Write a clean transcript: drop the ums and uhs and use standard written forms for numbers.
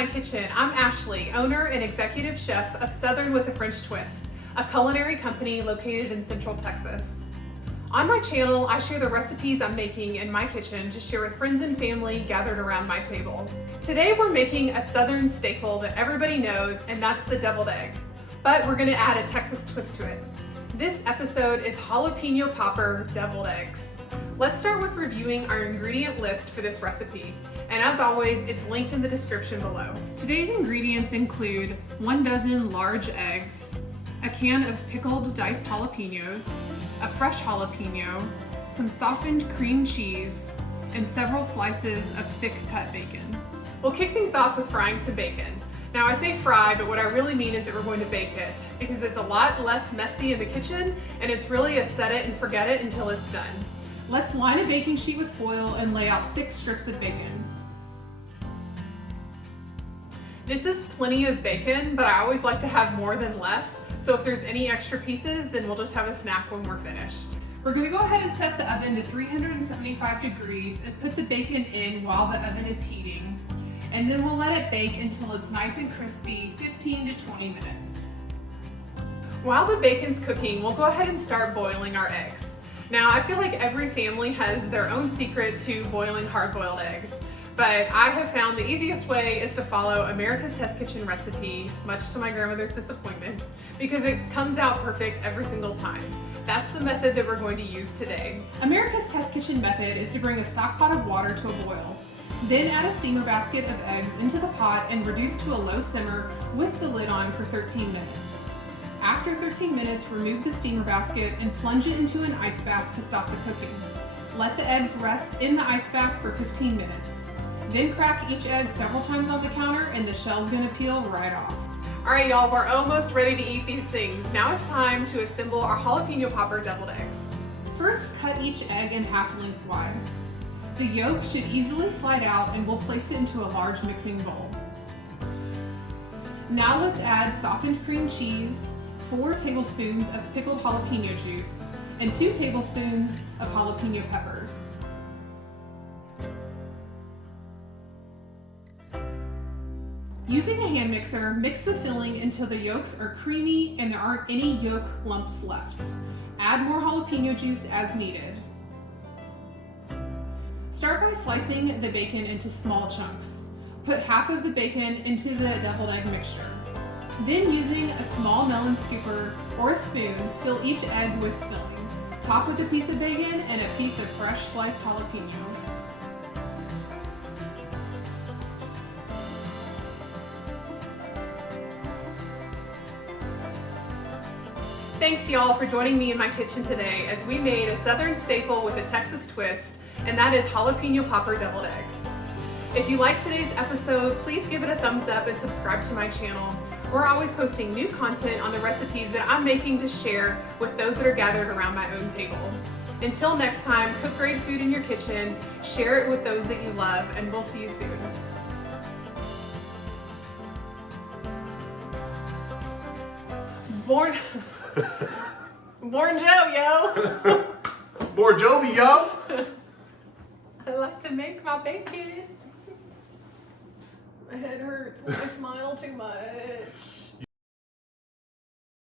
my kitchen. I'm Ashley, owner and executive chef of Southern with a French Twist, a culinary company located in Central Texas. On my channel, I share the recipes I'm making in my kitchen to share with friends and family gathered around my table. Today we're making a Southern staple that everybody knows, and that's the deviled egg. But we're gonna add a Texas twist to it. This episode is jalapeno popper deviled eggs. Let's start with reviewing our ingredient list for this recipe. And as always, it's linked in the description below. Today's ingredients include 1 dozen large eggs, a can of pickled diced jalapenos, a fresh jalapeno, some softened cream cheese, and several slices of thick cut bacon. We'll kick things off with frying some bacon. Now I say fry, but what I really mean is that we're going to bake it because it's a lot less messy in the kitchen and it's really a set it and forget it until it's done. Let's line a baking sheet with foil and lay out 6 strips of bacon. This is plenty of bacon, but I always like to have more than less. So if there's any extra pieces, then we'll just have a snack when we're finished. We're gonna go ahead and set the oven to 375 degrees and put the bacon in while the oven is heating. And then we'll let it bake until it's nice and crispy, 15 to 20 minutes. While the bacon's cooking, we'll go ahead and start boiling our eggs. Now, I feel like every family has their own secret to boiling hard-boiled eggs, but I have found the easiest way is to follow America's Test Kitchen recipe, much to my grandmother's disappointment, because it comes out perfect every single time. That's the method that we're going to use today. America's Test Kitchen method is to bring a stock pot of water to a boil. Then add a steamer basket of eggs into the pot and reduce to a low simmer with the lid on for 13 minutes. After 13 minutes, remove the steamer basket and plunge it into an ice bath to stop the cooking. Let the eggs rest in the ice bath for 15 minutes. Then crack each egg several times on the counter and the shell's gonna peel right off. All right, y'all, we're almost ready to eat these things. Now it's time to assemble our jalapeno popper deviled eggs. First, cut each egg in half lengthwise. The yolk should easily slide out and we'll place it into a large mixing bowl. Now let's add softened cream cheese, 4 tablespoons of pickled jalapeno juice, and 2 tablespoons of jalapeno peppers. Using a hand mixer, mix the filling until the yolks are creamy and there aren't any yolk lumps left. Add more jalapeno juice as needed. Start by slicing the bacon into small chunks. Put half of the bacon into the deviled egg mixture. Then using a small melon scooper or a spoon, fill each egg with filling. Top with a piece of bacon and a piece of fresh sliced jalapeno. Thanks y'all for joining me in my kitchen today as we made a Southern staple with a Texas twist, and that is jalapeno popper deviled eggs. If you liked today's episode, please give it a thumbs up and subscribe to my channel. We're always posting new content on the recipes that I'm making to share with those that are gathered around my own table. Until next time, cook great food in your kitchen, share it with those that you love, and we'll see you soon. Born Joe, yo! Born Jovi, yo! I like to make my bacon. My head hurts when I smile too much.